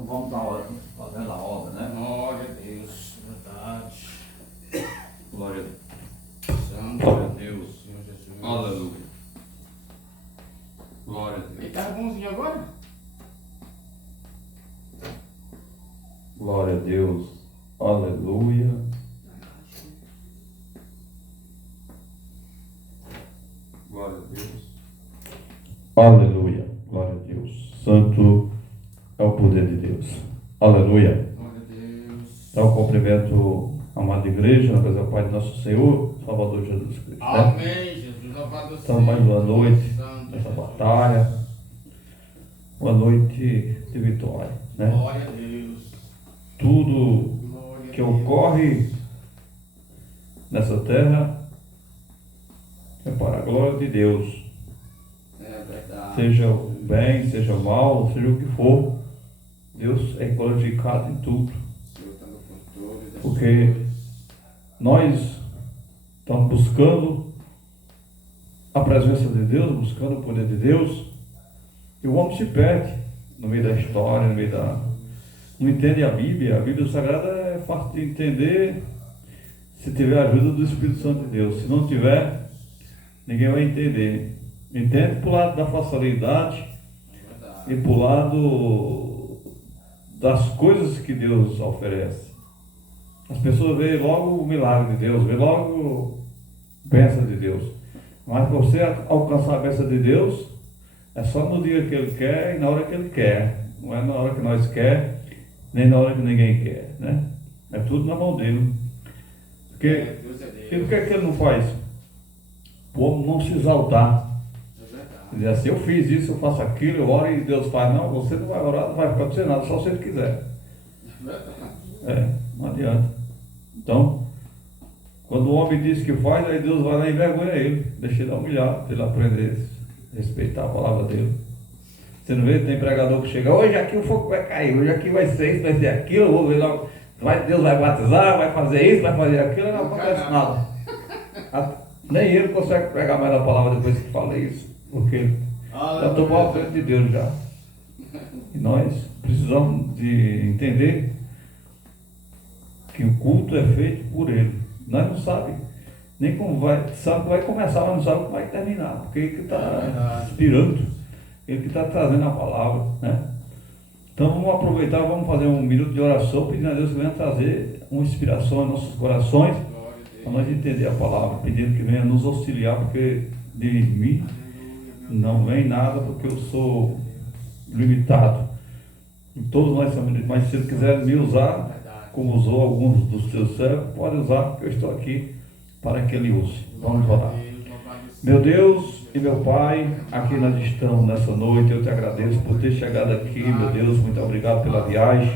Então vamos estar fazendo a obra, né? Glória a Deus, verdade. Glória a Deus. Santo Glória a Deus. Senhor Jesus. Aleluia. Glória a Deus. Ele tá bonzinho agora? Glória a Deus. Aleluia. Glória a Deus. Aleluia. Glória a Deus. Santo é o poder de Deus. Aleluia. Glória a Deus. Então, cumprimento a amada igreja, na presença do Pai de nosso Senhor, Salvador Jesus Cristo. Né? Amém, Jesus. Louvado seja. Então, mais uma noite Santo dessa Jesus. batalha. Uma noite de vitória. Né? Glória a Deus. Tudo Glória a que Deus. ocorre nessa terra é para a glória de Deus. É verdade. Seja o bem, seja o mal, seja o que for, Deus é glorificado em tudo. O Senhor está no controle das Porque coisas. nós estamos buscando a presença de Deus, buscando o poder de Deus, e o homem se perde no meio da história, no meio da... Não entende a Bíblia Sagrada é fácil de entender se tiver a ajuda do Espírito Santo de Deus. Se não tiver, ninguém vai entender. Entende por lado da facilidade É e por lado das coisas que Deus oferece. As pessoas veem logo o milagre de Deus, veem logo a bênção de Deus. Mas para você alcançar a bênção de Deus, é só no dia que Ele quer e na hora que Ele quer. Não é na hora que nós quer, nem na hora que ninguém quer, né? É tudo na mão dele. Porque, Deus é Deus. o que é que Ele não faz? O homem não se exaltar. É verdade. Dizer assim, eu fiz isso, eu faço aquilo, eu oro e Deus faz. Não, você não vai orar, não vai acontecer nada, só se Ele quiser. É verdade. Não adianta. Então, quando o homem diz que faz, aí Deus vai lá e envergonha ele, deixa ele humilhar, para ele aprender a respeitar a palavra dele. Você não vê, tem pregador que chega, hoje aqui o fogo vai cair, hoje aqui vai ser isso, vai ser aquilo, eu vou ver lá, Deus vai batizar, vai fazer isso, vai fazer aquilo, não acontece nada. Nem ele consegue pregar mais a palavra depois que fala isso, porque já tomou a frente de Deus já. E nós precisamos de entender que o culto é feito por Ele. Nós não sabemos nem como vai, sabe que vai começar, mas não sabe como vai terminar, porque Ele que está inspirando, Ele que está trazendo a palavra, né? Então vamos aproveitar, vamos fazer um minuto de oração, pedindo a Deus que venha trazer uma inspiração em nossos corações, para nós entender a palavra, pedindo que venha nos auxiliar, porque de mim não vem nada, porque eu sou limitado. E todos nós somos limitados, mas se Ele quiser me usar, como usou alguns dos seus servos, pode usar, porque eu estou aqui para que Ele use. Vamos orar. Meu Deus e meu Pai, aqui nós estamos nessa noite, eu te agradeço por ter chegado aqui, meu Deus, muito obrigado pela viagem,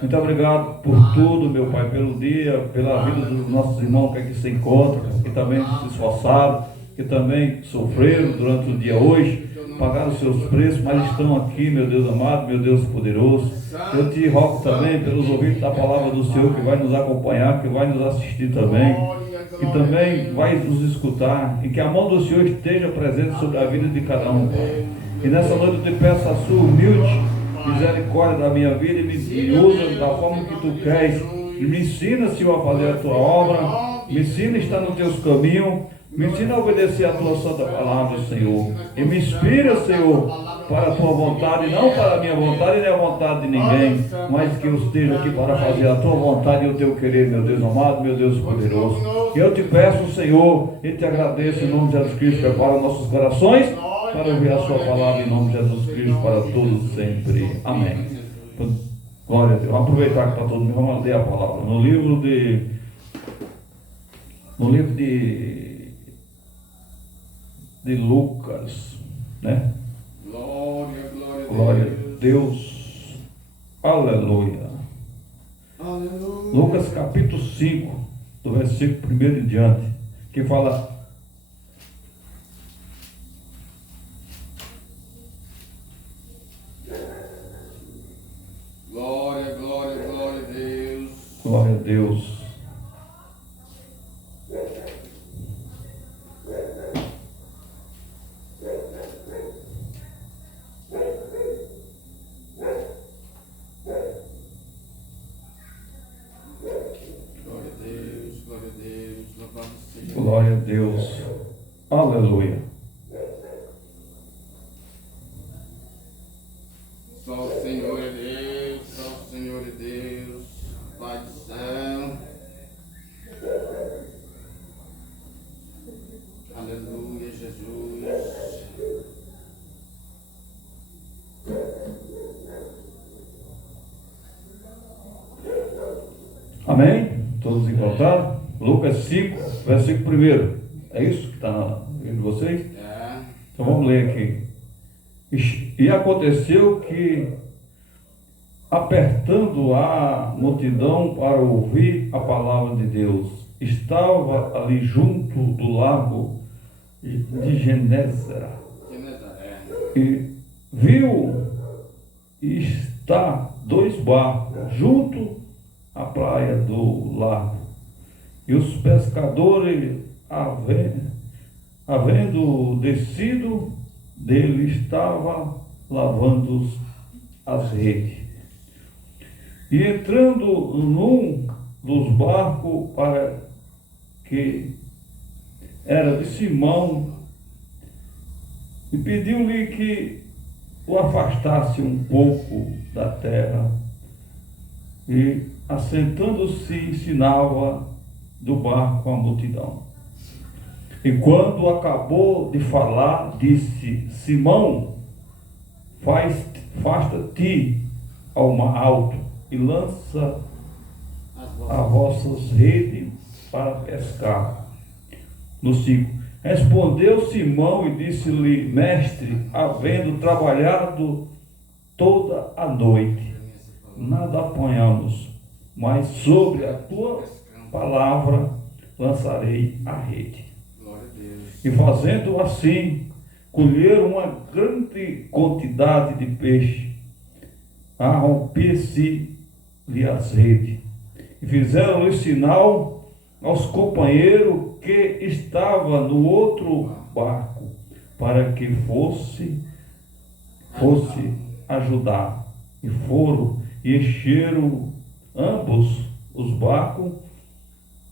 muito obrigado por tudo, meu Pai, pelo dia, pela vida dos nossos irmãos que aqui se encontram, que também se esforçaram, que também sofreram durante o dia hoje, pagaram os seus preços, mas estão aqui, meu Deus amado, meu Deus poderoso. Eu te rogo também pelos ouvintes da palavra do Senhor, que vai nos acompanhar, que vai nos assistir também, que também vai nos escutar, e que a mão do Senhor esteja presente sobre a vida de cada um, Pai. E nessa noite eu te peço a sua humilde misericórdia da minha vida e me usa da forma que tu queres. E me ensina, Senhor, a fazer a tua obra, me ensina a estar nos teus caminhos, me ensina a obedecer a tua santa palavra, Senhor. E me inspira, Senhor, para a tua vontade, não para a minha vontade nem a vontade de ninguém, mas que eu esteja aqui para fazer a tua vontade e o teu querer, meu Deus amado, meu Deus poderoso. E eu te peço, Senhor, e te agradeço em nome de Jesus Cristo, prepara nossos corações para ouvir a sua palavra em nome de Jesus Cristo para todos sempre. Amém. Glória a Deus. Vamos aproveitar que está todo mundo, vamos ler a palavra. No livro de Lucas, né? Glória a Deus. Aleluia. Lucas capítulo 5, do versículo 1 em diante, que fala: Glória, glória, glória a Deus. Glória a Deus. Deus. Aleluia. Só o Senhor é Deus, só o Senhor é Deus, Pai do céu. Aleluia, Jesus. Amém? Todos encontraram? Lucas 5, versículo 1. É isso que está em vocês? É. Então vamos ler aqui. E aconteceu que, apertando a multidão para ouvir a palavra de Deus, estava ali junto do lago de Genésara. Que Nazaré. E viu e está 2 barcos junto à praia do lago. E os pescadores, havendo descido dele, estavam lavando as redes. E entrando num dos barcos, para que era de Simão, e pediu-lhe que o afastasse um pouco da terra, e assentando-se ensinava do barco a multidão. E quando acabou de falar, disse: Simão, afasta-te ao mar alto e lança as vossas redes para pescar. No 5. Respondeu Simão e disse-lhe: Mestre, havendo trabalhado toda a noite, nada apanhamos, mas sobre a tua palavra lançarei a rede. Glória a Deus. E fazendo assim, colheram uma grande quantidade de peixe, a romper-se-lhe as redes. E fizeram-lhe sinal aos companheiros que estavam no outro barco, para que fosse ajudar. E foram e encheram ambos os barcos,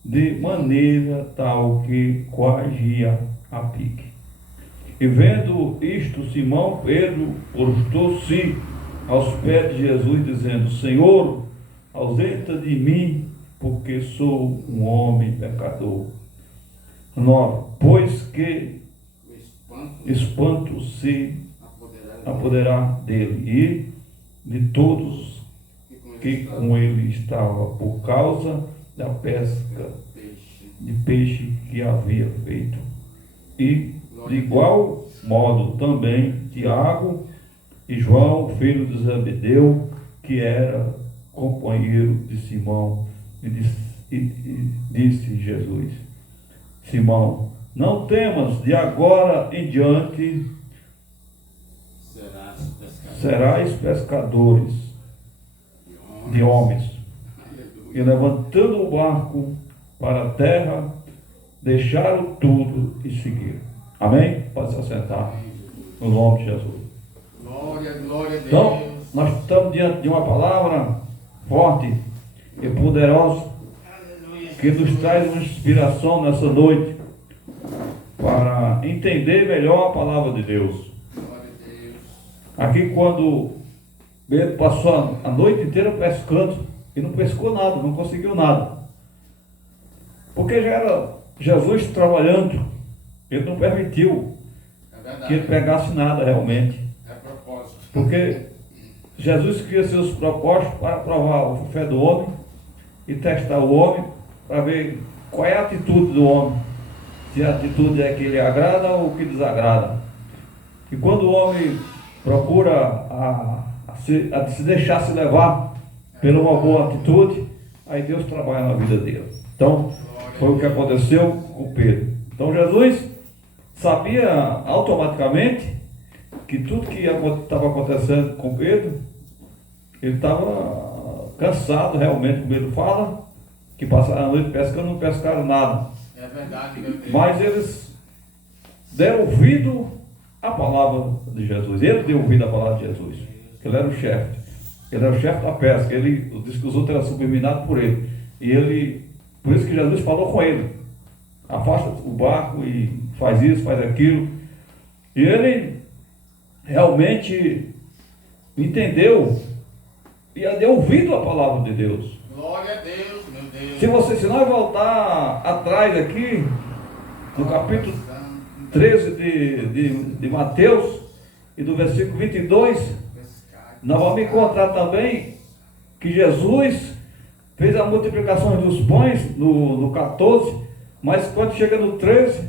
de maneira tal que quase ia a pique. E vendo isto, Simão Pedro prostrou-se aos pés de Jesus, dizendo: Senhor, ausenta de mim, porque sou um homem pecador. 9. Pois que O espanto se apoderará apoderar dele e de todos que com ele estava, por causa da pesca peixe. de peixe que havia feito. E de igual modo também Tiago e João, filho de Zebedeu, que era companheiro de Simão, e disse Jesus: Simão, não temas, de agora em diante serás pescadores de homens. E levantando o barco para a terra, deixaram tudo e seguiram. Amém? Pode se assentar no nome de Jesus. Glória, glória a Deus. Então, nós estamos diante de uma palavra forte e poderosa que nos traz uma inspiração nessa noite para entender melhor a palavra de Deus. Glória a Deus. Aqui, quando Pedro passou a noite inteira pescando e não pescou nada, não conseguiu nada, porque já era Jesus trabalhando, ele não permitiu É que ele verdade. pegasse nada realmente, É propósito. porque Jesus cria seus propósitos para provar a fé do homem e testar o homem para ver qual é a atitude do homem, se a atitude é que ele agrada ou que desagrada. E quando o homem procura se deixar se levar pela uma boa atitude, aí Deus trabalha na vida dele. Então, foi o que aconteceu com Pedro. Então, Jesus sabia automaticamente que tudo que estava acontecendo com Pedro, ele estava cansado realmente, como Pedro fala, que passaram a noite pescando, não pescaram nada. É verdade, meu Deus. Mas eles deram ouvido à palavra de Jesus. Ele deu ouvido à palavra de Jesus. Ele era o chefe. Ele era o chefe da pesca. Ele disse que os outros eram subminados por ele. E ele, por isso que Jesus falou com ele. afasta o barco e faz isso, faz aquilo. E ele realmente entendeu e deu ouvido à palavra de Deus. Glória a Deus, meu Deus. Se nós voltar atrás aqui, no capítulo 13 de Mateus, e do versículo 22, nós vamos encontrar também que Jesus fez a multiplicação dos pães no 14, mas quando chega no 13,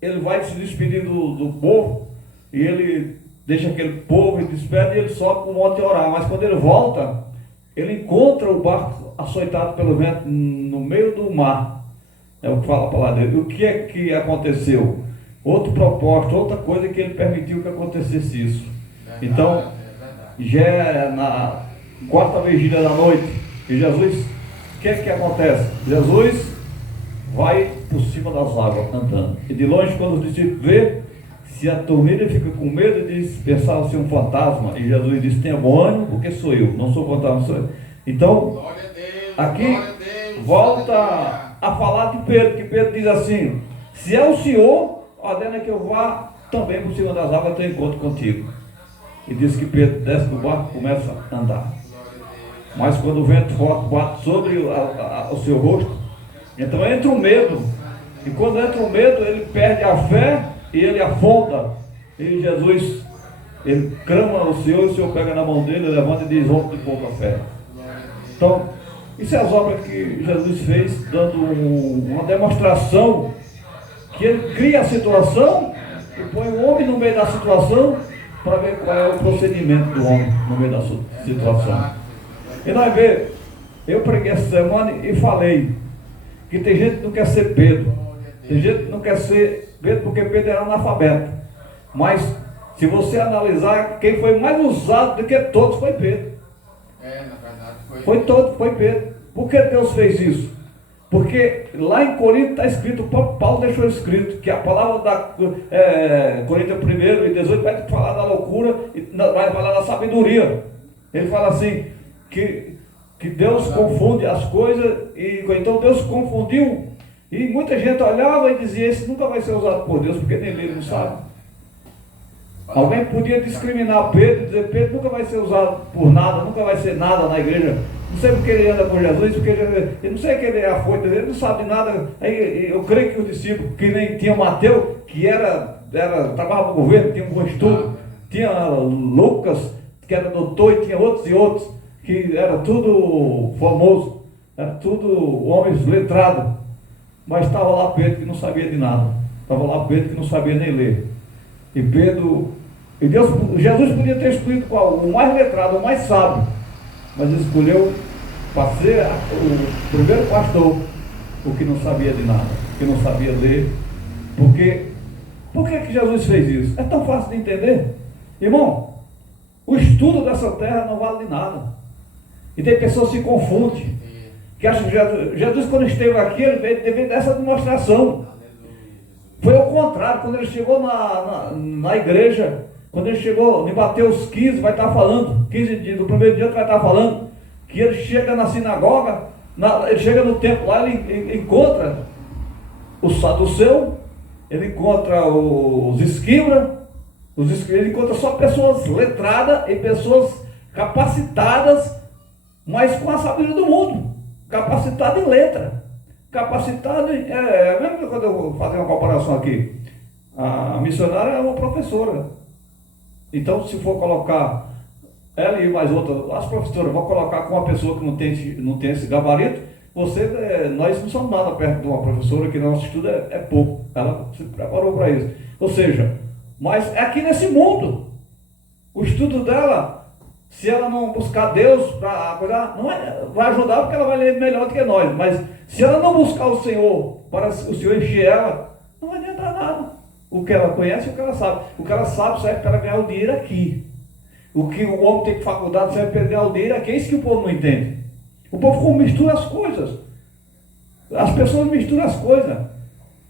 ele vai se despedir do povo, e ele deixa aquele povo e despede, e ele sobe para o monte orar. Mas quando ele volta, ele encontra o barco açoitado pelo vento no meio do mar. É o que fala a palavra dele. E o que é que aconteceu? Outro propósito, outra coisa que ele permitiu que acontecesse isso. Então, já é na quarta vigília da noite, e Jesus, o que é que acontece? Jesus vai por cima das águas, andando. E de longe, quando os discípulos vê, se atormenta e fica com medo e diz, pensava ser um fantasma. E Jesus disse, tenha bom ânimo, porque sou eu, não sou fantasma, sou eu. Então, aqui volta a falar de Pedro, que Pedro diz assim, se é o Senhor, ordena que eu vá também por cima das águas, eu encontro contigo. E diz que Pedro desce do barco e começa a andar. Mas quando o vento forte bate sobre o seu rosto, então entra o medo. E quando entra o medo, ele perde a fé e ele afunda. E Jesus, ele clama ao Senhor, o Senhor pega na mão dele, levanta e diz, homem de pouca fé. Então, isso é as obras que Jesus fez, dando uma demonstração que ele cria a situação e põe o homem no meio da situação para ver qual é o procedimento do homem no meio da situação. E nós vemos, eu preguei essa semana e falei que tem gente que não quer ser Pedro, tem gente que não quer ser Pedro porque Pedro era analfabeto, mas se você analisar, quem foi mais usado do que todos foi Pedro. Na verdade Foi Pedro. Por que Deus fez isso? Porque lá em Corinto está escrito, o próprio Paulo deixou escrito, que a palavra da Coríntios 1 e 18 vai falar da loucura e vai falar da sabedoria. Ele fala assim, que Deus confunde as coisas, e então Deus confundiu, e muita gente olhava e dizia, esse nunca vai ser usado por Deus, porque nem ele não sabe. Alguém podia discriminar Pedro e dizer, Pedro nunca vai ser usado por nada, nunca vai ser nada na igreja. Não sei porque ele anda com Jesus, porque ele não sei que ele é afoito, ele não sabe de nada. Aí, eu creio que os discípulos, que nem tinha Mateus, que trabalhava no governo, tinha um bom estudo, tinha Lucas, que era doutor, e tinha outros e outros, que era tudo famoso, era tudo homens letrados. Mas estava lá Pedro que não sabia de nada, estava lá Pedro que não sabia nem ler. E Jesus podia ter escolhido qual? O mais letrado, o mais sábio, mas escolheu para ser o primeiro pastor, o que não sabia de nada, que não sabia ler. Por que Jesus fez isso? É tão fácil de entender. Irmão, o estudo dessa terra não vale de nada. E tem pessoas que se confundem, que acham que Jesus quando esteve aqui, ele veio dessa demonstração. Foi ao contrário, quando ele chegou na igreja, quando ele chegou em Mateus 15, vai estar falando, 15 dias, do primeiro dia vai estar falando, que ele chega na sinagoga, ele chega no templo lá, ele encontra o saduceu, ele encontra os escribas, ele encontra só pessoas letradas e pessoas capacitadas, mas com a sabedoria do mundo, capacitado em letra, capacitado em... Lembra quando eu vou fazer uma comparação aqui? A missionária é uma professora. Então, se for colocar ela e mais outra, as professoras vão colocar com uma pessoa que não tem esse gabarito, nós não somos nada perto de uma professora, que nosso estudo é pouco. Ela se preparou para isso. Ou seja, mas é aqui nesse mundo. O estudo dela, se ela não buscar Deus para cuidar, vai ajudar porque ela vai ler melhor do que nós. Mas se ela não buscar o Senhor, para o Senhor encher ela, não vai adiantar nada. O que ela conhece, o que ela sabe. O que ela sabe serve para ganhar o dinheiro aqui. O que o homem tem de faculdade serve para ganhar o dinheiro aqui. É isso que o povo não entende. O povo mistura as coisas. As pessoas misturam as coisas.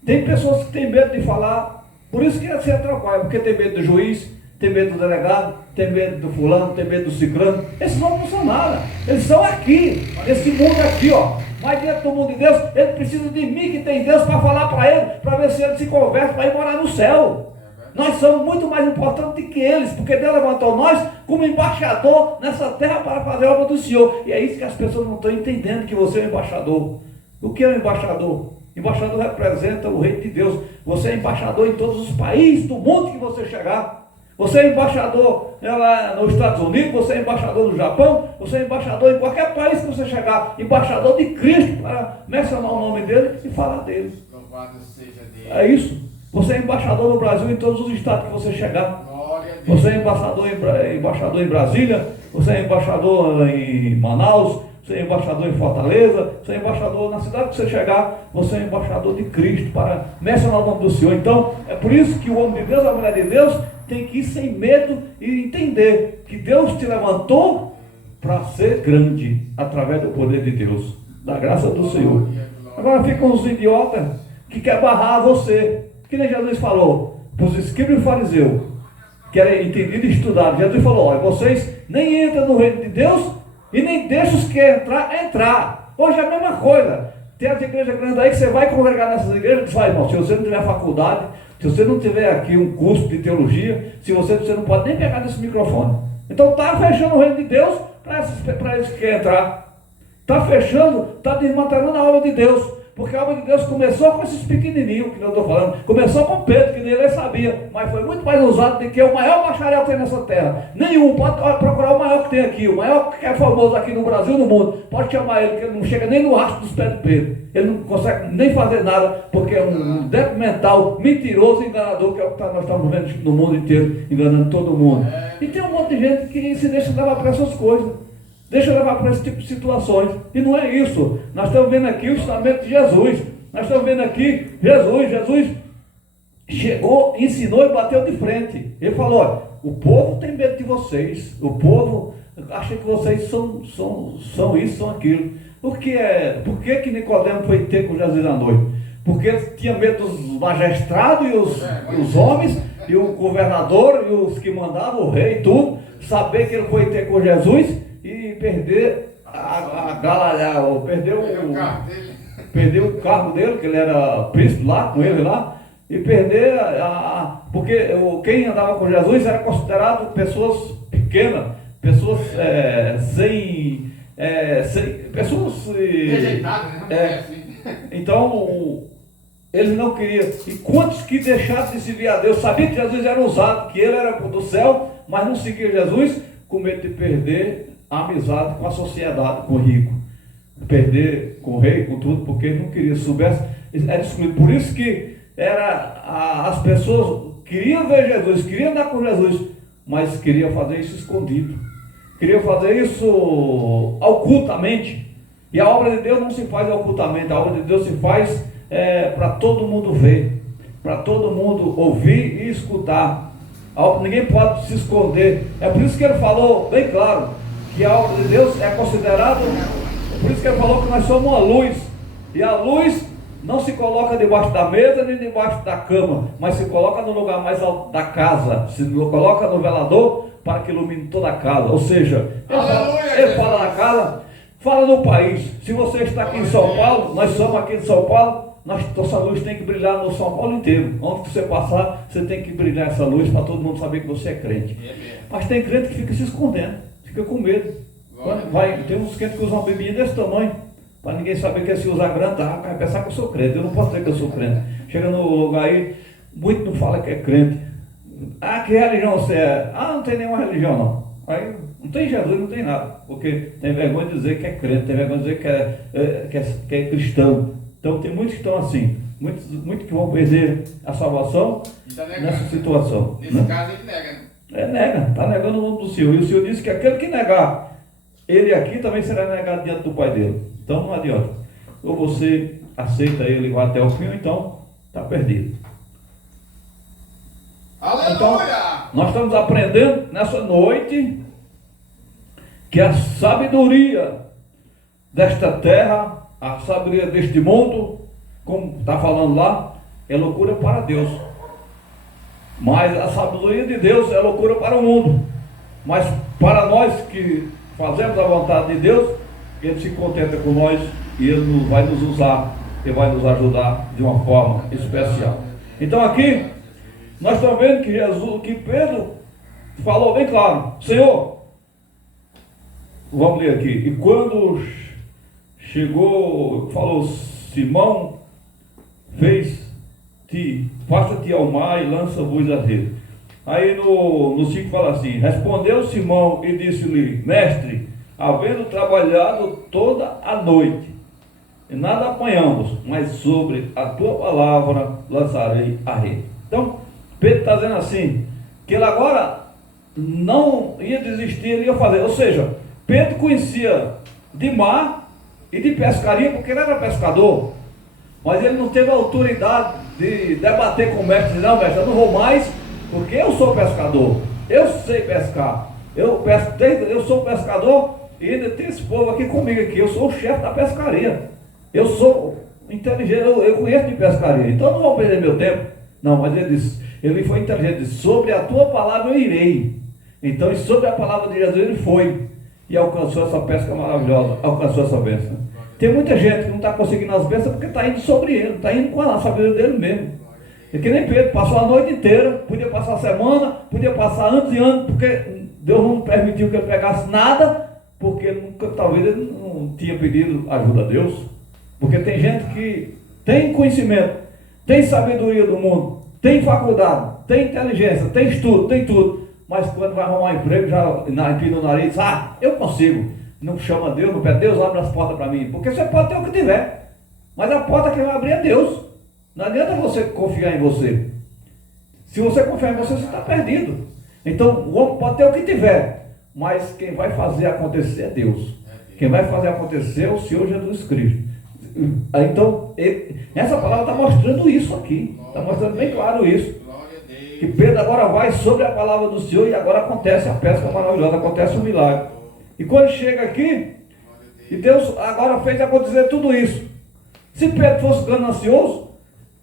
Tem pessoas que têm medo de falar. Por isso que se atrapalha. Porque tem medo do juiz, tem medo do delegado, tem medo do fulano, tem medo do ciclano. Esses não são nada. Eles são aqui, nesse mundo aqui, ó. Mas dentro do mundo de Deus, ele precisa de mim que tem Deus para falar para ele, para ver se ele se converte para ir morar no céu. Nós somos muito mais importantes que eles, porque Deus levantou nós como embaixador nessa terra para fazer a obra do Senhor. E é isso que as pessoas não estão entendendo, que você é um embaixador. O que é um embaixador? Embaixador representa o reino de Deus. Você é embaixador em todos os países do mundo que você chegar. Você é embaixador lá nos Estados Unidos, você é embaixador no Japão, você é embaixador em qualquer país que você chegar. Embaixador de Cristo, para mencionar o nome dele e falar dele. Louvado seja Deus. É isso. Você é embaixador no Brasil em todos os estados que você chegar. Glória a Deus. Você é embaixador em Brasília, você é embaixador em Manaus, você é embaixador em Fortaleza, você é embaixador na cidade que você chegar, você é embaixador de Cristo, para mencionar o nome do Senhor. Então, é por isso que o homem de Deus, a mulher de Deus, tem que ir sem medo e entender que Deus te levantou para ser grande, através do poder de Deus, da graça do Senhor. Agora ficam os idiotas que querem barrar você, que nem Jesus falou para os escribas e fariseus, que era entendido e estudado. Jesus falou: olha, vocês nem entram no reino de Deus e nem deixam os que entrar. Hoje é a mesma coisa. Tem as igrejas grandes aí que você vai congregar nessas igrejas e diz: vai, irmão, se você não tiver faculdade, se você não tiver aqui um curso de teologia, se você não pode nem pegar nesse microfone. Então está fechando o reino de Deus para eles que querem entrar. Está fechando, está desmantelando a obra de Deus. Porque a obra de Deus começou com esses pequenininhos que eu estou falando. Começou com Pedro, que nem ele sabia. Mas foi muito mais usado do que o maior bacharel que tem nessa terra. Nenhum, pode procurar o maior que tem aqui. O maior que é famoso aqui no Brasil e no mundo. Pode chamar ele, que ele não chega nem no rastro dos pés de Pedro. Ele não consegue nem fazer nada, porque é um débil mental, mentiroso e enganador, que é o que nós estamos vendo no mundo inteiro, enganando todo mundo. E tem um monte de gente que se deixa levar para essas coisas. Deixa levar para esse tipo de situações. E não é isso. Nós estamos vendo aqui o ensinamento de Jesus. Nós estamos vendo aqui Jesus chegou, ensinou e bateu de frente. Ele falou: olha, o povo tem medo de vocês. O povo acha que vocês são isso, são aquilo. Por que Nicodemo foi ter com Jesus à noite? Porque ele tinha medo dos magistrados e os homens, e o governador, e os que mandavam, o rei e tudo, saber que ele foi ter com Jesus e perder a galalhada, ou perdeu o cargo dele, que ele era príncipe lá, com ele lá, e perder porque quem andava com Jesus era considerado pessoas pequenas, pessoas pessoas rejeitadas, né? Então eles não queriam. E quantos que deixaram de servir a Deus, sabiam que Jesus era usado, que ele era do céu, mas não seguiam Jesus, com medo de perder a amizade com a sociedade, com o rico, perder com o rei, com tudo, porque ele não queria, soubesse, era excluído. Por isso que as pessoas queriam ver Jesus, queriam andar com Jesus, mas queriam fazer isso escondido, queriam fazer isso ocultamente. E a obra de Deus não se faz ocultamente, a obra de Deus se faz para todo mundo ver, para todo mundo ouvir e escutar. Ninguém pode se esconder. É por isso que ele falou bem claro que a obra de Deus é considerada. É por isso que ele falou que nós somos uma luz. E a luz não se coloca debaixo da mesa nem debaixo da cama, mas se coloca no lugar mais alto da casa. Se coloca no velador para que ilumine toda a casa. Ou seja, ele fala na casa, fala no país. Se você está aqui em São Paulo, nós somos aqui em São Paulo, nossa luz tem que brilhar no São Paulo inteiro. Onde você passar, você tem que brilhar essa luz para todo mundo saber que você é crente. Mas tem crente que fica se escondendo, fica com medo. Tem uns crentes que usam uma bebida desse tamanho, para ninguém saber que é se usar grande, vai pensar que eu sou crente. Eu não posso dizer que eu sou crente. Chega no lugar aí, muito não fala que é crente. Que religião você é? Não tem nenhuma religião não. Aí não tem Jesus, não tem nada, porque tem vergonha de dizer que é crente, tem vergonha de dizer que é cristão. Então tem muitos que estão assim, muitos que vão perder a salvação nessa situação. Nesse caso ele nega, né? Nega, está negando o nome do Senhor. E o Senhor disse que aquele que negar ele aqui também será negado diante do Pai dele. Então não adianta. Ou você aceita ele e vai até o fim, ou então está perdido. Aleluia! Então, nós estamos aprendendo nessa noite que a sabedoria desta terra, a sabedoria deste mundo, como está falando lá, é loucura para Deus. Mas a sabedoria de Deus é loucura para o mundo. Mas para nós que fazemos a vontade de Deus, Ele se contenta com nós e Ele vai nos usar, Ele vai nos ajudar de uma forma especial. Então aqui, nós estamos vendo que Pedro falou bem claro: Senhor, vamos ler aqui, e quando chegou, falou, Simão, faça-te ao mar e lança-vos a rede. Aí no 5 fala assim: respondeu Simão e disse-lhe, mestre, havendo trabalhado toda a noite, e nada apanhamos, mas sobre a tua palavra lançarei a rede. Então, Pedro está dizendo assim, que ele agora não ia desistir, ele ia fazer. Ou seja, Pedro conhecia de mar e de pescaria, porque ele era pescador, mas ele não teve a autoridade de debater com o mestre, dizer, não, mestre, eu não vou mais, porque eu sou pescador, eu sei pescar, eu sou pescador, e ainda tem esse povo aqui comigo aqui, eu sou o chefe da pescaria, eu sou inteligente, eu conheço de pescaria, então eu não vou perder meu tempo. Não, mas ele foi inteligente, disse, sobre a tua palavra eu irei. Então, e sobre a palavra de Jesus ele foi, e alcançou essa pesca maravilhosa, alcançou essa bênção. Tem muita gente que não está conseguindo as bênçãos porque está indo sobre ele, está indo com a sabedoria dele mesmo. É que nem Pedro, passou a noite inteira, podia passar a semana, podia passar anos e anos, porque Deus não permitiu que ele pegasse nada, porque talvez ele não tinha pedido ajuda a Deus. Porque tem gente que tem conhecimento, tem sabedoria do mundo, tem faculdade, tem inteligência, tem estudo, tem tudo, mas quando vai arrumar um emprego, já empina o nariz, eu consigo. Não chama Deus, não pede, Deus abre as portas para mim, porque você pode ter o que tiver, mas a porta que vai abrir é Deus. Não adianta você confiar em você. Se você confiar em você, você está perdido. Então, o homem pode ter o que tiver, mas quem vai fazer acontecer é Deus. Quem vai fazer acontecer é o Senhor Jesus Cristo. Então, essa palavra está mostrando isso aqui, está mostrando bem claro isso, que Pedro agora vai sobre a palavra do Senhor, e agora acontece a pesca maravilhosa, acontece o milagre. E quando chega aqui, e Deus agora fez acontecer tudo isso. Se Pedro fosse ganancioso,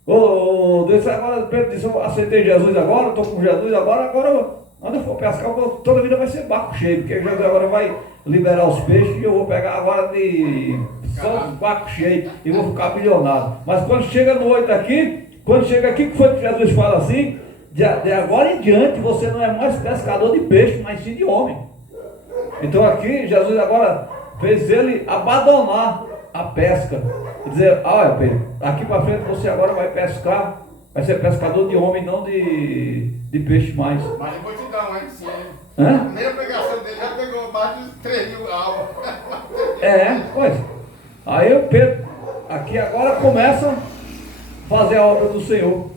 Deus agora, Pedro disse, eu aceitei Jesus agora, estou com Jesus agora, quando eu for pescar, toda a vida vai ser barco cheio, porque Jesus agora vai liberar os peixes, e eu vou pegar agora só os barcos cheios, e vou ficar milionário. Mas quando chega no 8 aqui, que foi que Jesus fala assim, de agora em diante, você não é mais pescador de peixe, mas sim de homem. Então aqui, Jesus agora fez ele abandonar a pesca, e dizer, olha Pedro, aqui para frente você agora vai pescar, vai ser pescador de homem, não de peixe mais. Mas eu vou te dar um ensino. Hã? A primeira pregação dele já pegou mais de 3.000 almas. Pois. Aí o Pedro, aqui agora começa a fazer a obra do Senhor.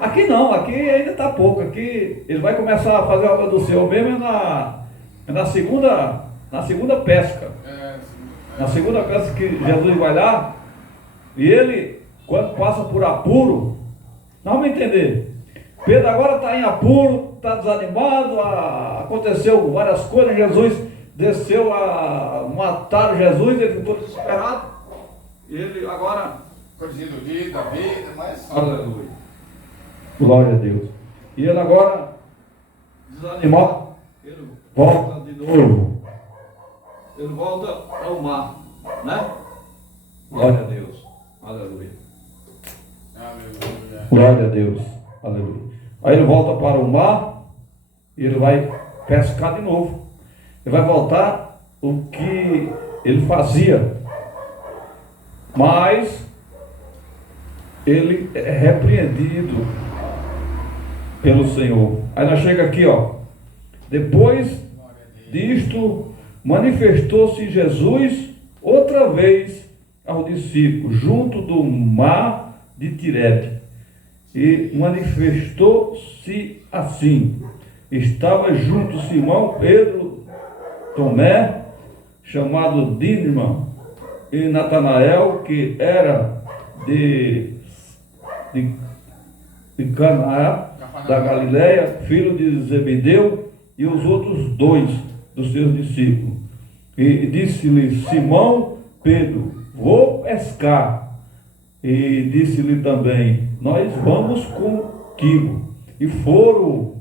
Aqui não, aqui ainda está pouco. Aqui ele vai começar a fazer a obra do Senhor mesmo na segunda pesca. Na segunda pesca que Jesus vai lá, e ele, quando passa por apuro, nós vamos entender. Pedro agora está em apuro, está desanimado, aconteceu várias coisas, Jesus desceu mataram Jesus, ele ficou desesperado. E ele agora... Corrigindo vida, mas... Aleluia. Glória a Deus. E ele agora, desanimado, ele volta de novo. Ele volta ao mar, né? Glória a Deus. Aleluia. Aleluia. Glória a Deus. Aleluia. Aí ele volta para o mar e ele vai pescar de novo. Ele vai voltar o que ele fazia. Mas ele é repreendido pelo Senhor. Aí nós chega aqui, depois disto, manifestou-se Jesus outra vez aos discípulos, junto do mar de Tiberíades, e manifestou-se assim: estava junto Simão, Pedro, Tomé, chamado Dídimo, e Natanael, que era de Caná da Galileia, filho de Zebedeu, e os outros dois dos seus discípulos. E disse-lhe Simão Pedro, vou pescar. E disse-lhe também, nós vamos contigo. E foram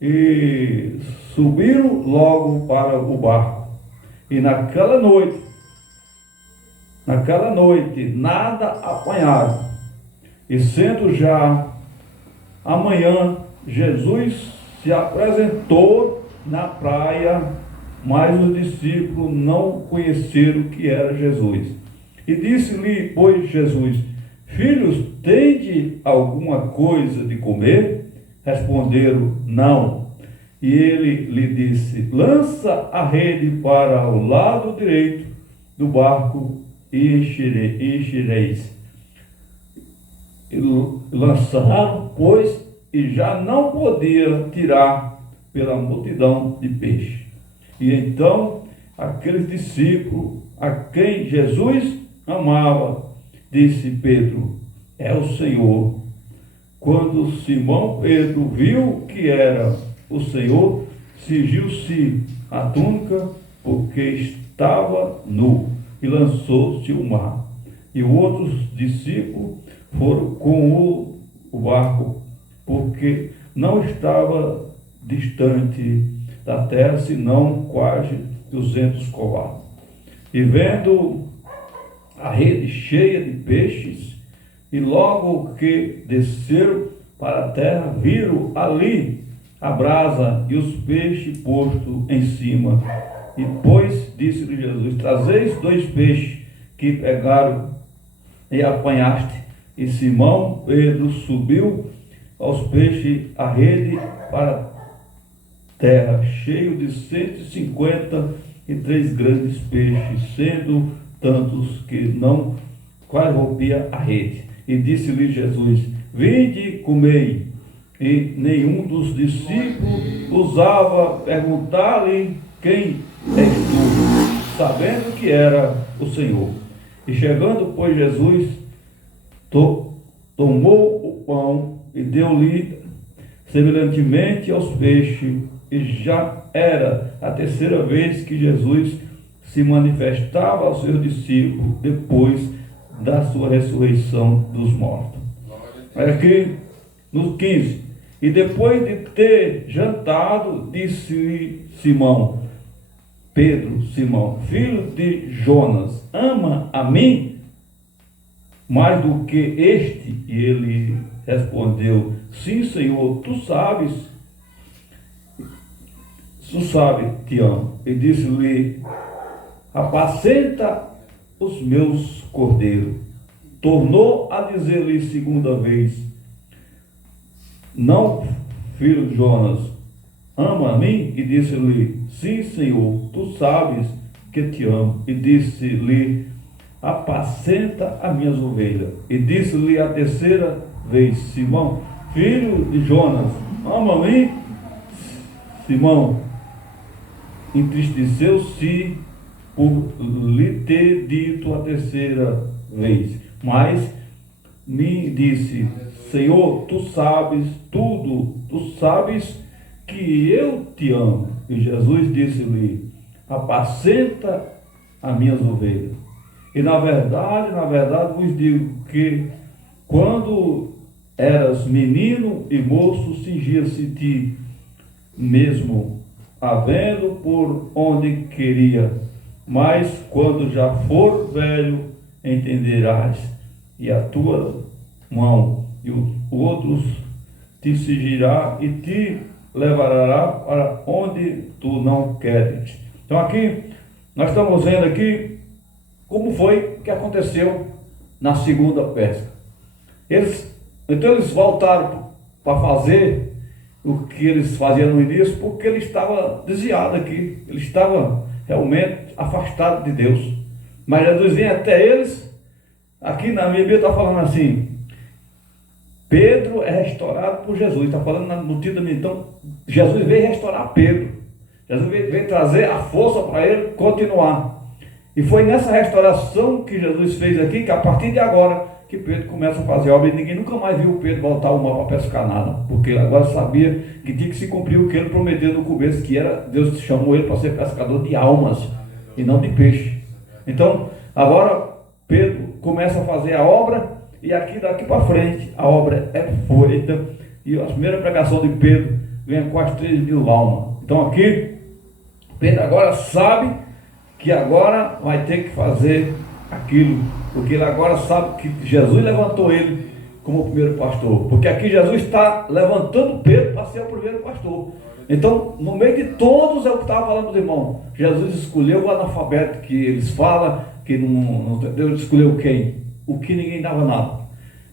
e subiram logo para o barco. E naquela noite, nada apanharam. E sendo já amanhã, Jesus se apresentou na praia, mas os discípulos não conheceram que era Jesus. E disse-lhe, pois, Jesus: Filhos, tende alguma coisa de comer? Responderam: Não. E ele lhe disse: Lança a rede para o lado direito do barco e enchereis. E lançaram, pois, e já não podia tirar pela multidão de peixe. E então aqueles discípulos a quem Jesus amava, disse Pedro: É o Senhor. Quando Simão Pedro viu que era o Senhor, cingiu-se a túnica, porque estava nu, e lançou-se ao mar. E outros discípulos foram com o barco, porque não estava distante da terra, senão quase 200 covados. E vendo a rede cheia de peixes, e logo que desceram para a terra, viram ali a brasa e os peixes postos em cima. E pois disse-lhe Jesus: Trazeis 2 peixes que pegaram e apanhaste. E Simão Pedro subiu aos peixes a rede para a terra, cheio de 153 grandes peixes, sendo tantos que não quase rompia a rede. E disse-lhe Jesus: Vinde, comei. E nenhum dos discípulos ousava perguntar-lhe: Quem és tu? Sabendo que era o Senhor. E chegando, pois, Jesus tomou o pão e deu-lhe semelhantemente aos peixes. E já era a 3ª vez que Jesus se manifestava aos seus discípulos depois da sua ressurreição dos mortos. Aqui no 15: E depois de ter jantado, disse Simão Pedro: Simão, filho de Jonas, ama a mim mais do que este? E ele respondeu: Sim, Senhor, tu sabes, te amo. E disse-lhe: Apacenta os meus cordeiros. Tornou a dizer-lhe 2ª vez: Não, filho de Jonas, ama a mim? E disse-lhe: Sim, Senhor, tu sabes que te amo. E disse-lhe: Apacenta as minhas ovelhas. E disse-lhe a 3ª vez: Simão, filho de Jonas, ama a mim? Simão entristeceu-se por lhe ter dito a 3ª vez, mas me disse: Senhor, tu sabes tudo, tu sabes que eu te amo. E Jesus disse-lhe: Apacenta as minhas ovelhas. E na verdade vos digo que quando eras menino e moço, cingia-se ti mesmo, havendo por onde queria. Mas quando já for velho, entenderás, e a tua mão e os outros te cingirá e te levará para onde tu não queres. Então aqui, nós estamos vendo aqui como foi que aconteceu na 2ª pesca. Então eles voltaram para fazer o que eles faziam no início, porque ele estava desviado aqui, ele estava realmente afastado de Deus. Mas Jesus vem até eles. Aqui na minha Bíblia está falando assim: Pedro é restaurado por Jesus. Está falando no título. Então Jesus veio restaurar Pedro. Jesus veio trazer a força para ele continuar. E foi nessa restauração que Jesus fez aqui, que a partir de agora que Pedro começa a fazer obra. E ninguém nunca mais viu Pedro voltar ao mar para pescar nada, porque ele agora sabia que tinha que se cumprir o que ele prometeu no começo, que era: Deus chamou ele para ser pescador de almas e não de peixe. Então agora Pedro começa a fazer a obra, e daqui para frente a obra é feita. E a primeira pregação de Pedro ganha quase 3 mil almas. Então aqui, Pedro agora sabe que agora vai ter que fazer aquilo, porque ele agora sabe que Jesus levantou ele como o primeiro pastor, porque aqui Jesus está levantando Pedro para ser o primeiro pastor. Então, no meio de todos, é o que estava falando dos irmãos, Jesus escolheu o analfabeto que eles falam, que Deus escolheu quem? O que ninguém dava nada,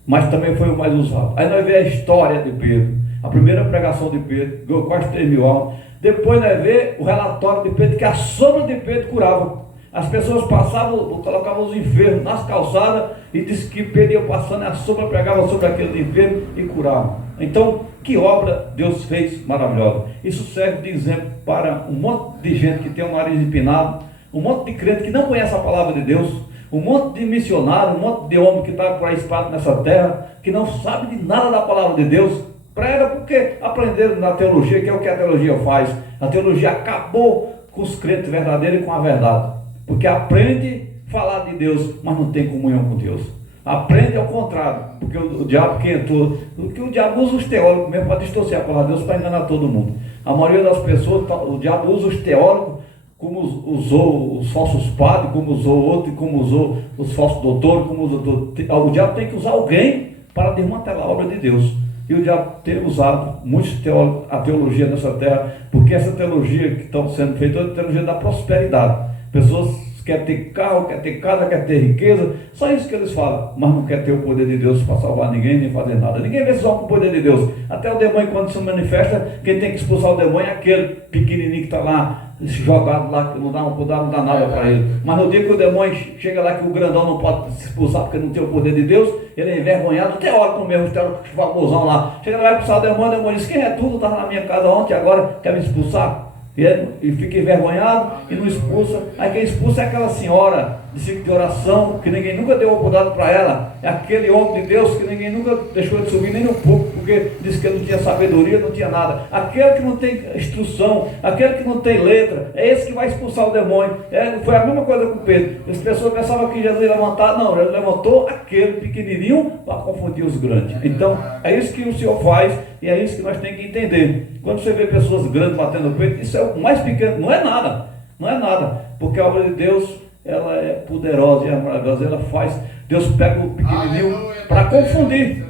mas também foi o mais usado. Aí nós vemos a história de Pedro, a primeira pregação de Pedro, ganhou quase 3 mil almas. Depois nós vemos o relatório de Pedro, que a sombra de Pedro curava. As pessoas passavam, colocavam os enfermos nas calçadas e disse que Pedro ia passando e a sombra pegava sobre aqueles enfermos e curava. Então, que obra Deus fez maravilhosa. Isso serve de exemplo para um monte de gente que tem o nariz empinado, um monte de crente que não conhece a palavra de Deus, um monte de missionário, um monte de homem que está por aí espalhado nessa terra, que não sabe de nada da palavra de Deus. Prega porque aprenderam na teologia, que é o que a teologia faz. A teologia acabou com os crentes verdadeiros e com a verdade, porque aprende a falar de Deus, mas não tem comunhão com Deus. Aprende ao contrário, porque o diabo que entrou, porque o diabo usa os teólogos mesmo para distorcer a palavra de Deus, para enganar todo mundo. A maioria das pessoas, o diabo usa os teólogos, como usou os falsos padres, como usou outro, como usou os falsos doutores, como usou. O diabo tem que usar alguém para desmantelar a obra de Deus. E o diabo tem usado muitos teólogos, a teologia nessa terra, porque essa teologia que está sendo feita é a teologia da prosperidade. Pessoas querem ter carro, querem ter casa, querem ter riqueza, só isso que eles falam, mas não quer ter o poder de Deus para salvar ninguém, nem fazer nada. Ninguém vê só com o poder de Deus. Até o demônio, quando se manifesta, quem tem que expulsar o demônio é aquele pequenininho que está lá, jogado lá, que não dá nada para ele. Mas no dia que o demônio chega lá, que o grandão não pode se expulsar porque não tem o poder de Deus, ele é envergonhado, teórico mesmo, teórico famosão lá, chega lá, vai expulsar o demônio diz: quem é tu? Estava na minha casa ontem, agora quer me expulsar? E fica envergonhado e não expulsa. Aí quem expulsa é aquela senhora de ciclo de oração, que ninguém nunca deu oportunidade para ela. É aquele homem de Deus que ninguém nunca deixou de subir nem no púlpito, porque disse que não tinha sabedoria, não tinha nada. Aquele que não tem instrução, aquele que não tem letra, é esse que vai expulsar o demônio. Foi a mesma coisa com Pedro. As pessoas pensavam que Jesus ia levantar, não, ele levantou aquele pequenininho para confundir os grandes. Então, é isso que o Senhor faz e é isso que nós temos que entender. Quando você vê pessoas grandes batendo no peito, isso é o mais pequeno, não é nada, porque a obra de Deus, ela é poderosa e é maravilhosa, ela faz, Deus pega o pequenininho para confundir,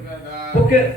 porque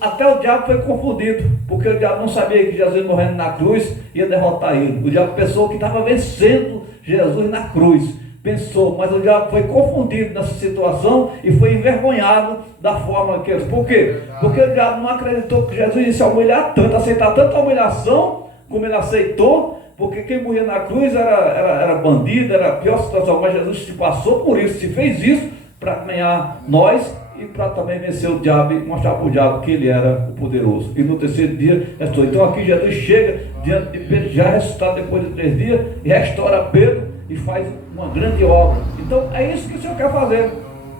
até o diabo foi confundido, porque o diabo não sabia que Jesus morrendo na cruz ia derrotar ele. O diabo pensou que estava vencendo Jesus na cruz, pensou, mas o diabo foi confundido nessa situação e foi envergonhado da forma que eles. Por quê? Porque o diabo não acreditou que Jesus ia se humilhar tanto, aceitar tanta humilhação como ele aceitou, porque quem morria na cruz era bandido, era a pior situação, mas Jesus se passou por isso, se fez isso para ganhar nós e para também vencer o diabo e mostrar para o diabo que ele era o poderoso. E no terceiro dia restou. Então aqui Jesus chega diante de Pedro, já ressuscitado depois de 3 dias, e restaura Pedro e faz uma grande obra. Então é isso que o Senhor quer fazer,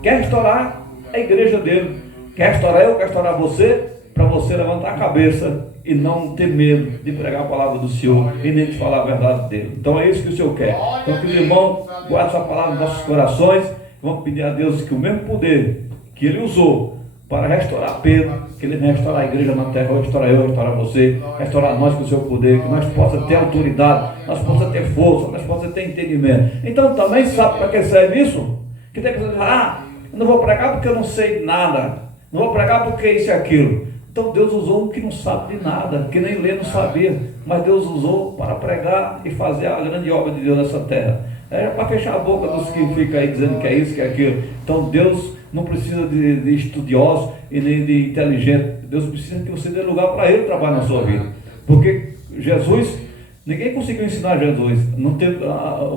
quer restaurar a igreja dele, quer restaurar eu, quer restaurar você, para você levantar a cabeça e não ter medo de pregar a palavra do Senhor e nem de falar a verdade dele. Então é isso que o Senhor quer. Então, querido irmão, guarde essa palavra nos nossos corações. Vamos pedir a Deus que o mesmo poder que ele usou para restaurar Pedro, que ele venha restaurar a igreja na terra, restaurar eu, restaurar você, restaurar nós com o seu poder, que nós possamos ter autoridade, nós possamos ter força, nós possamos ter entendimento. Então também sabe para que serve isso? Que tem pessoas que dizem: eu não vou pregar porque eu não sei nada, não vou pregar porque isso e aquilo. Então Deus usou um que não sabe de nada, que nem lê não sabia, mas Deus usou para pregar e fazer a grande obra de Deus nessa terra. É para fechar a boca dos que ficam aí dizendo que é isso, que é aquilo. Então Deus não precisa de estudiosos e nem de inteligentes. Deus precisa que você dê lugar para Ele trabalhar na sua vida. Porque Jesus, ninguém conseguiu ensinar Jesus. Não teve,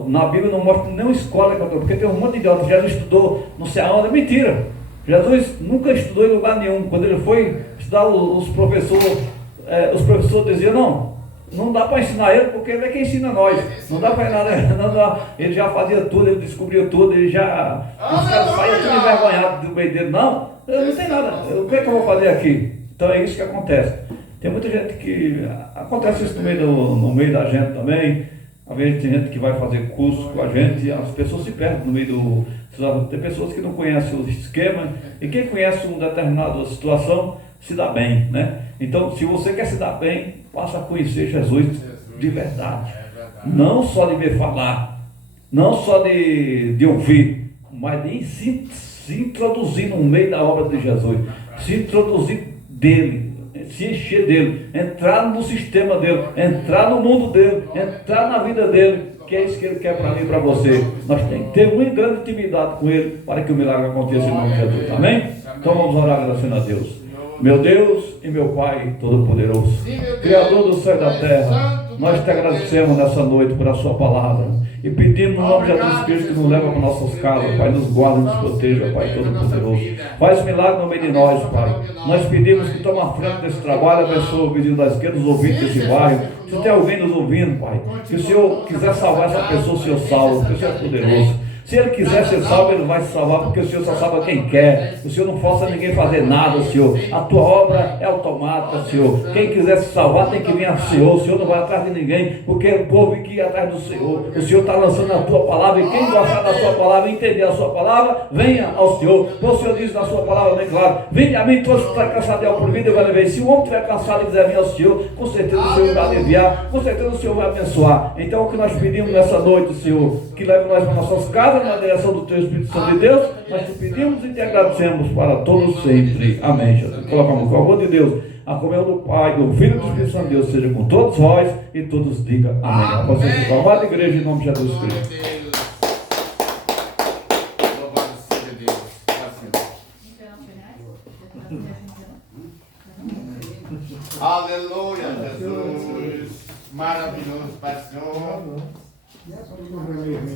na Bíblia não mostra nenhuma escola, porque tem um monte de idiotas. Jesus estudou não sei aonde, é mentira. Jesus nunca estudou em lugar nenhum. Quando ele foi estudar, os professores diziam: não dá para ensinar ele, porque ele é quem ensina nós. Não dá para ensinar, não dá. Ele já fazia tudo, ele descobria tudo, ele já. Os caras saíam tudo envergonhados do meio dele. Não tem nada. O que é que eu vou fazer aqui? Então é isso que acontece. Tem muita gente que. Acontece isso no meio da gente também. Às vezes tem gente que vai fazer curso com a gente e as pessoas se perdem no meio do. Tem pessoas que não conhecem os esquemas, e quem conhece uma determinada situação se dar bem, né? Então, se você quer se dar bem, passa a conhecer Jesus de verdade. Não só de ver falar, não só de ouvir, mas de se introduzir no meio da obra de Jesus, se introduzir dele, se encher dele, entrar no sistema dele, entrar no mundo dele, entrar na vida dele, que é isso que ele quer para mim e para você. Nós temos que ter uma grande intimidade com ele para que o milagre aconteça em nome de Jesus. Amém? Então vamos orar agradecendo a Deus. Meu Deus e meu Pai Todo-Poderoso, Criador do céu e da terra, nós te agradecemos nessa noite por a sua palavra e pedimos no nome de Jesus Cristo que nos leva para nossas casas, Pai, nos guarda e nos proteja, Pai Todo-Poderoso. Faz milagre no meio de nós, Pai. Nós pedimos que tome a frente desse trabalho, abençoe o vizinho da esquerda, os ouvintes desse bairro. Se tem alguém nos ouvindo, Pai, que o Senhor quiser salvar essa pessoa, o Senhor salva, porque o Senhor é poderoso. Se ele quiser ser salvo, ele vai se salvar, porque o Senhor só salva quem quer. O Senhor não força ninguém a fazer nada, Senhor. A tua obra é automática, Senhor. Quem quiser se salvar tem que vir ao Senhor. O Senhor não vai atrás de ninguém, porque o povo que ir atrás do Senhor. O Senhor está lançando a tua palavra, e quem gostar da sua palavra, entender a sua palavra, venha ao Senhor. Então o Senhor diz na sua palavra bem claro: vinde a mim todos que estão cansados e oprimidos, eu vou levar. Se o homem estiver cansado e quiser vir ao Senhor, com certeza o Senhor vai aliviar, com certeza o Senhor vai abençoar. Então o que nós pedimos nessa noite, Senhor, que leve nós para nossas casas, na direção do teu Espírito Santo de Deus, nós te pedimos e te agradecemos para todos sempre. Amém. Jesus. Colocamos com o amor de Deus, a comunhão do Pai, do Filho e do Espírito Santo de Deus seja com todos vós e todos digam amém. Pode ser com a amada igreja em nome de Jesus Cristo. Louvado seja Deus. Aleluia, Jesus. Maravilhoso, Pai Senhor.